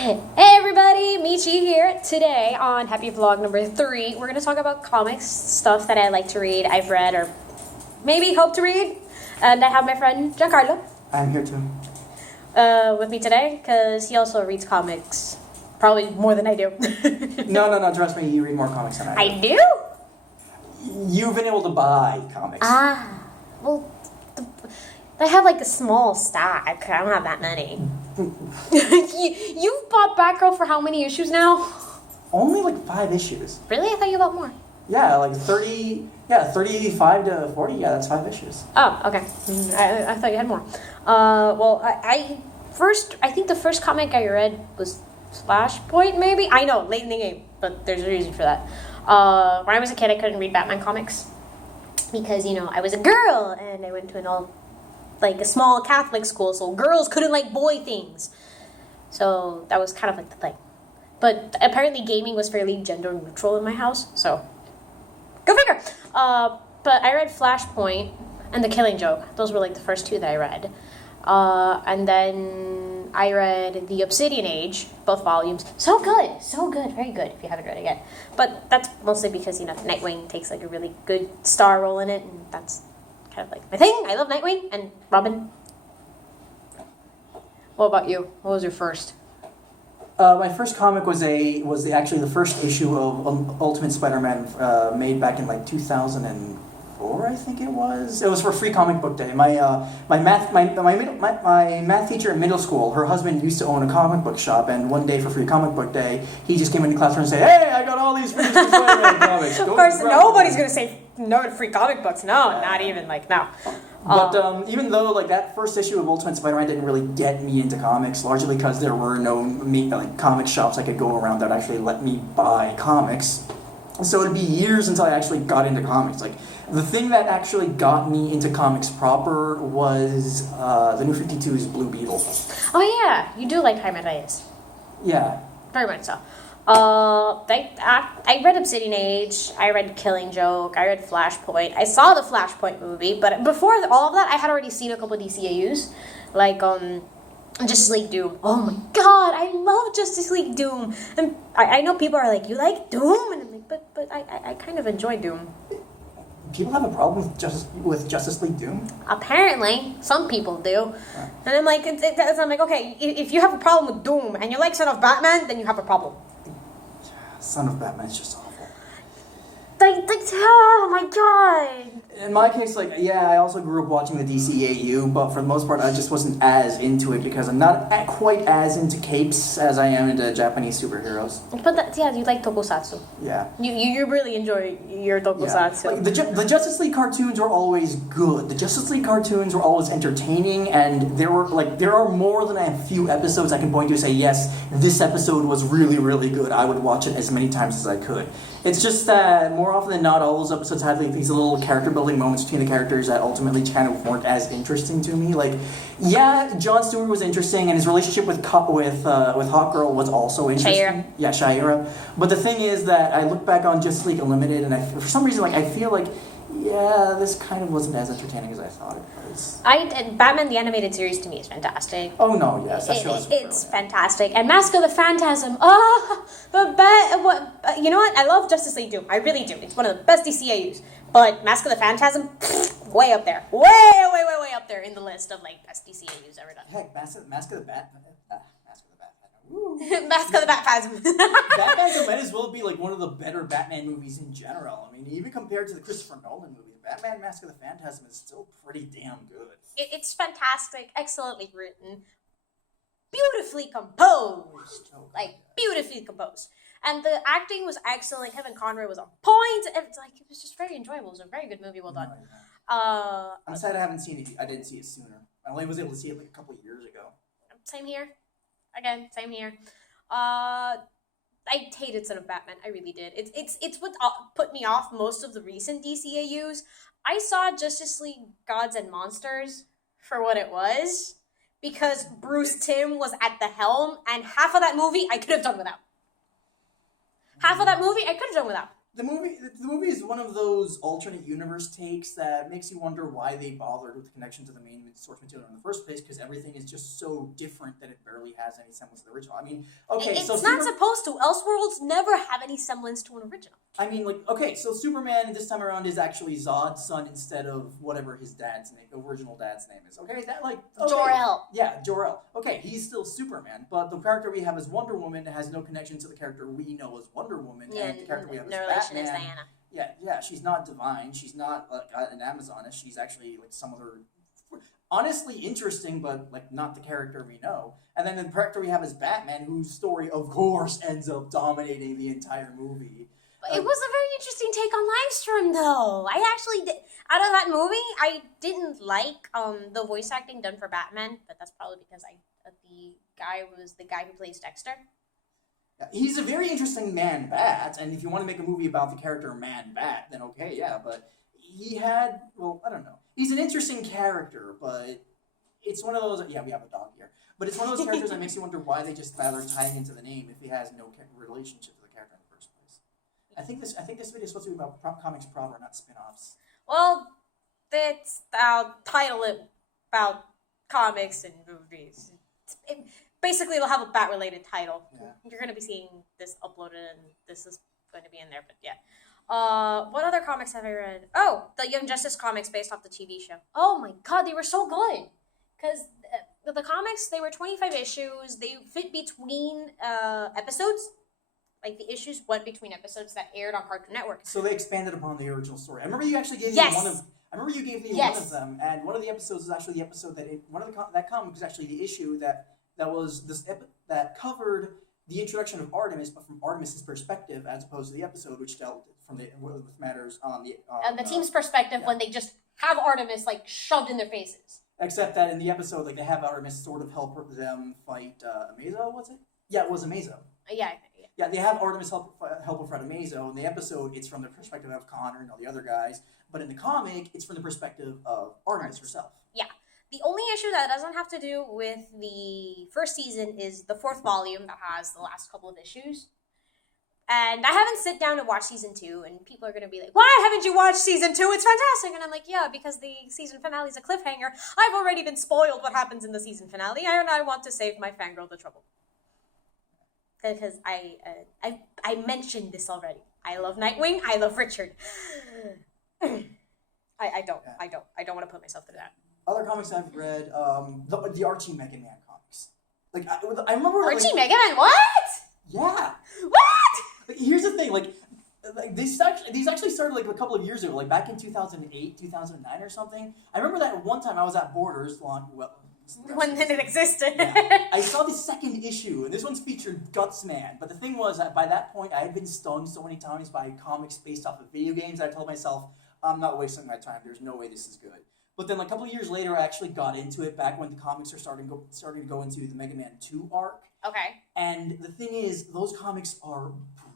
Hey everybody, Michi here. Today on Happy Vlog number 3, we're going to talk about comics, stuff that I like to read, I've read, or maybe hope to read. And I have my friend Jean Karlo. I'm here too. With me today, because he also reads comics. Probably more than I do. No, trust me, you read more comics than I do. I do? You've been able to buy comics. Well, I have like a small stack. I don't have that many. You've bought Batgirl for how many issues now? Only like 5 issues. Really? I thought you bought more. Yeah, like 35 to 40, yeah, that's 5 issues. Oh, okay. I thought you had more. Well, I think the first comic I read was Flashpoint, maybe? I know, late in the game, but there's a reason for that. When I was a kid, I couldn't read Batman comics because, I was a girl and I went to a small Catholic school, so girls couldn't like boy things. So that was kind of like the thing. But apparently gaming was fairly gender neutral in my house, so go figure. But I read Flashpoint and The Killing Joke. Those were like the first 2 that I read. And then I read The Obsidian Age, both volumes. So good, very good if you haven't read it yet. But that's mostly because, Nightwing takes like a really good star role in it, and that's kind of like my thing. I love Nightwing and Robin. What about you? What was your first? My first comic was actually the first issue of Ultimate Spider-Man made back in like 2004, I think it was. It was for Free Comic Book Day. My math teacher in middle school, her husband used to own a comic book shop, and one day for Free Comic Book Day, he just came into the classroom and said, "Hey, I got all these free Spider-Man comics." Of course, nobody's gonna say no to free comic books. No, not even no. But even though that first issue of Ultimate Spider-Man didn't really get me into comics, largely because there were no comic shops I could go around that actually let me buy comics. So it'd be years until I actually got into comics. The thing that actually got me into comics proper was the New 52's Blue Beetle. Oh yeah, you do like Hymenaeus. Yeah. Very much so. I read Obsidian Age, I read Killing Joke, I read Flashpoint. I saw the Flashpoint movie, but before all of that, I had already seen a couple of DCAUs, like Justice League Doom. Oh my god, I love Justice League Doom. And I know people are like, you like Doom? And I'm like, but I kind of enjoy Doom. People have a problem with Justice League Doom? Apparently, some people do. And I'm like, I'm like, okay, if you have a problem with Doom and you like Son of Batman, then you have a problem. Son of Batman is just awful. Oh my god. In my case, I also grew up watching the DCAU, but for the most part, I just wasn't as into it because I'm not quite as into capes as I am into Japanese superheroes. But you like tokusatsu. Yeah. You really enjoy your tokusatsu. Yeah. The Justice League cartoons were always good. The Justice League cartoons were always entertaining, and there are more than a few episodes I can point to and say, yes, this episode was really, really good. I would watch it as many times as I could. It's just that more often than not, all those episodes had these little character building moments between the characters that ultimately kind of weren't as interesting to me. Jon Stewart was interesting, and his relationship with Hawkgirl was also interesting. Shira. Yeah, Shira. But the thing is that I look back on Justice League Unlimited, and for some reason, I feel this kind of wasn't as entertaining as I thought it was. Batman the Animated Series to me is fantastic. Oh no, yes, it's fantastic. And Mask of the Phantasm. You know what? I love Justice League Doom. I really do. It's one of the best DCAUs. But Mask of the Phantasm, way up there, way up there in the list of best DCAUs ever done. Heck, Mask of the Bat. Mask of the Batphasm. Batman might as well be one of the better Batman movies in general. I mean, even compared to the Christopher Nolan movie, Batman Mask of the Phantasm is still pretty damn good. It's fantastic, excellently written, beautifully composed. Beautifully composed. And the acting was excellent. Kevin Conroy was on point. It was just very enjoyable. It was a very good movie. Well done. I'm sad I haven't seen it. I didn't see it sooner. I only was able to see it a couple of years ago. Same here. Again, same here. I hated Son of Batman. I really did. It's what put me off most of the recent DCAUs. I saw Justice League Gods and Monsters for what it was because Bruce Timm was at the helm, and half of that movie I could have done without. The movie is one of those alternate universe takes that makes you wonder why they bothered with the connection to the main source material in the first place, because everything is just so different that it barely has any semblance of the original. I mean, okay, It's so not supposed to. Elseworlds never have any semblance to an original. I mean, like, okay, so Superman this time around is actually Zod's son instead of whatever his original dad's name is. Okay, that like okay. Jor-El. Yeah, Jor-El. Okay, he's still Superman, but the character we have as Wonder Woman has no connection to the character we know as Wonder Woman, and the character we have as relation Batman. is Diana. Yeah, she's not divine. She's not like an Amazoness. She's actually like some other, honestly interesting, but like not the character we know. And then the character we have is Batman, whose story, of course, ends up dominating the entire movie. It was a very interesting take on Livestream, though. I actually did. Out of that movie, I didn't like the voice acting done for Batman, but that's probably because the guy was the guy who plays Dexter. He's a very interesting Man-Bat, and if you want to make a movie about the character Man-Bat, then okay, yeah, but he had, well, I don't know. He's an interesting character, but it's one of those, yeah, we have a dog here, but it's one of those characters that makes you wonder why they just bother tying into the name if he has no relationship to the character in the first place. I think this video is supposed to be about comics proper, not spin-offs. Well, I'll title it about comics and movies. Basically, it'll have a Bat-related title. Yeah. You're going to be seeing this uploaded, and this is going to be in there, but yeah. What other comics have I read? Oh, the Young Justice comics based off the TV show. Oh my god, they were so good! Because the comics, they were 25 issues. They fit between episodes. Like, the issues went between episodes that aired on Cartoon Network. So they expanded upon the original story. I remember you actually gave me Yes. one of... I remember you gave me Yes. one of them, and one of the episodes is actually the episode that comic was actually the issue that was that covered the introduction of Artemis, but from Artemis's perspective, as opposed to the episode which dealt with matters on the And the team's perspective, when they just have Artemis, like, shoved in their faces. Except that in the episode, like, they have Artemis sort of help them fight Amazo, was it? Yeah, it was Amazo. Yeah. Yeah, they have Artemis help her fight Amazo. In the episode, it's from the perspective of Connor and all the other guys. But in the comic, it's from the perspective of Artemis herself. Yeah. The only issue that doesn't have to do with the first season is the fourth volume that has the last couple of issues. And I haven't sit down and watched season 2, and people are going to be like, why haven't you watched season 2? It's fantastic. And I'm like, yeah, because the season finale is a cliffhanger. I've already been spoiled what happens in the season finale, and I want to save my fangirl the trouble. Because I mentioned this already. I love Nightwing. I love Richard. I don't want to put myself through that. Other comics I've read, the Archie Mega Man comics. Like I remember Archie Mega Man, what? Yeah. What? Like, here's the thing, like these actually started like a couple of years ago, like back in 2008, 2009 or something. I remember that one time I was at Borders when it existed. Yeah. I saw the second issue, and this one's featured Gutsman. But the thing was that by that point, I had been stung so many times by comics based off of video games that I told myself, I'm not wasting my time. There's no way this is good. But then a couple of years later, I actually got into it back when the comics are starting to go into the Mega Man 2 arc. Okay. And the thing is, those comics are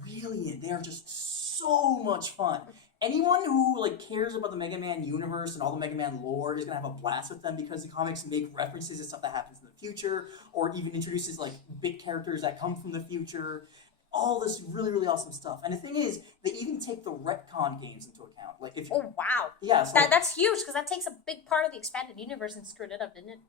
brilliant. They are just so much fun. Anyone who like cares about the Mega Man universe and all the Mega Man lore is gonna have a blast with them, because the comics make references to stuff that happens in the future, or even introduces like big characters that come from the future. All this really, really awesome stuff. And the thing is, they even take the retcon games into account. Like if Oh wow. Yeah, so that's huge, because that takes a big part of the expanded universe and screwed it up, didn't it?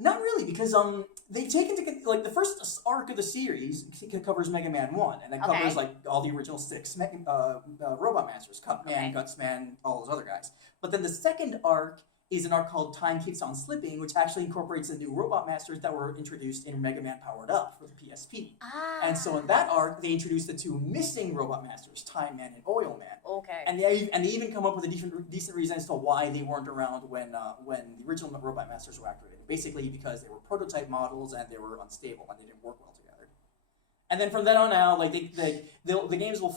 Not really, because they take into like the first arc of the series covers Mega Man 1, and that covers like all the original 6 Robot Masters, Cutman, Gutsman, all those other guys. But then the second arc is an arc called Time Keeps on Slipping, which actually incorporates the new Robot Masters that were introduced in Mega Man Powered Up for the PSP. And so in that arc, they introduced the 2 missing Robot Masters, Time Man and Oil Man. Okay. And they even come up with a decent reason as to why they weren't around when the original Robot Masters were activated. Basically because they were prototype models and they were unstable and they didn't work well together. And then from then on out, like the games will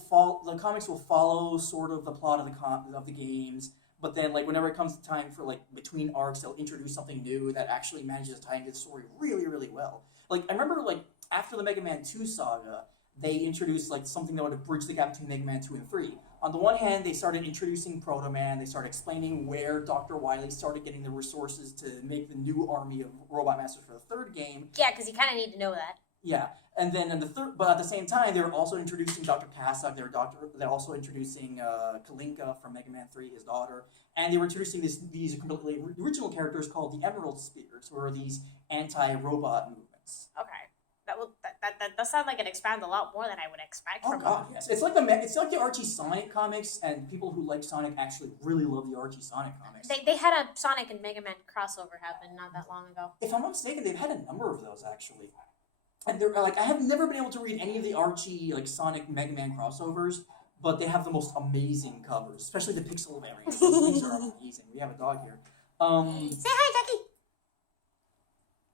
the comics will follow sort of the plot of the games. But then, like, whenever it comes to time for, like, between arcs, they'll introduce something new that actually manages to tie into the story really, really well. Like, I remember, like, after the Mega Man 2 saga, they introduced, like, something that would bridge the gap between Mega Man 2 and 3. On the one hand, they started introducing Proto Man. They started explaining where Dr. Wily started getting the resources to make the new army of Robot Masters for the third game. Yeah, because you kind of need to know that. Yeah, and then in the third, but at the same time, they were also introducing Dr. Kassak. They're also introducing Kalinka from Mega Man 3, his daughter, and they were introducing these completely original characters called the Emerald Spears, who are these anti-robot movements. Okay. That does sound like it expands a lot more than I would expect Oh from god, yes, it's like the Archie Sonic comics, and people who like Sonic actually really love the Archie Sonic comics. They had a Sonic and Mega Man crossover happen not that long ago. If I'm not mistaken, they've had a number of those actually. And they're like, I have never been able to read any of the Archie like Sonic Mega Man crossovers, but they have the most amazing covers, especially the pixel variants. These are amazing. We have a dog here. Say hi, Jackie.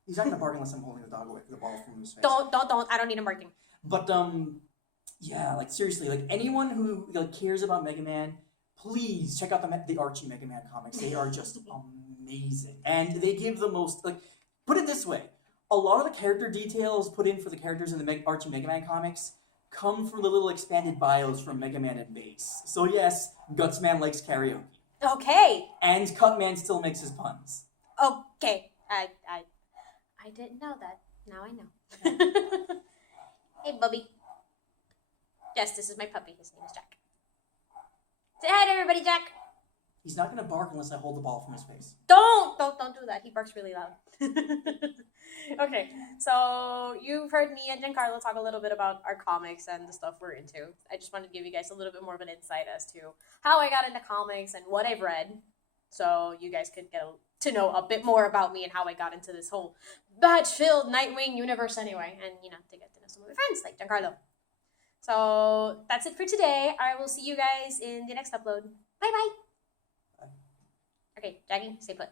He's not gonna bark unless I'm holding the dog away, the ball from his face. Don't. I don't need him barking. But yeah, like seriously, like anyone who like cares about Mega Man, please check out the Archie Mega Man comics. They are just amazing, and they give the most like. Put it this way. A lot of the character details put in for the characters in the Archie Mega Man comics come from the little expanded bios from Mega Man and Base. So yes, Gutsman likes karaoke. Okay. And Cutman still makes his puns. Okay. I didn't know that. Now I know. Hey, Bubby. Yes, this is my puppy. His name is Jack. Say hi to everybody, Jack. He's not gonna bark unless I hold the ball from his face. Don't do that. He barks really loud. Okay, so you've heard me and Jean Karlo talk a little bit about our comics and the stuff we're into. I just wanted to give you guys a little bit more of an insight as to how I got into comics and what I've read, so you guys could get to know a bit more about me and how I got into this whole badge-filled Nightwing universe anyway, and to get to know some of my friends like Jean Karlo. So that's it for today. I will see you guys in the next upload. Bye bye. Okay, Jackie, stay put.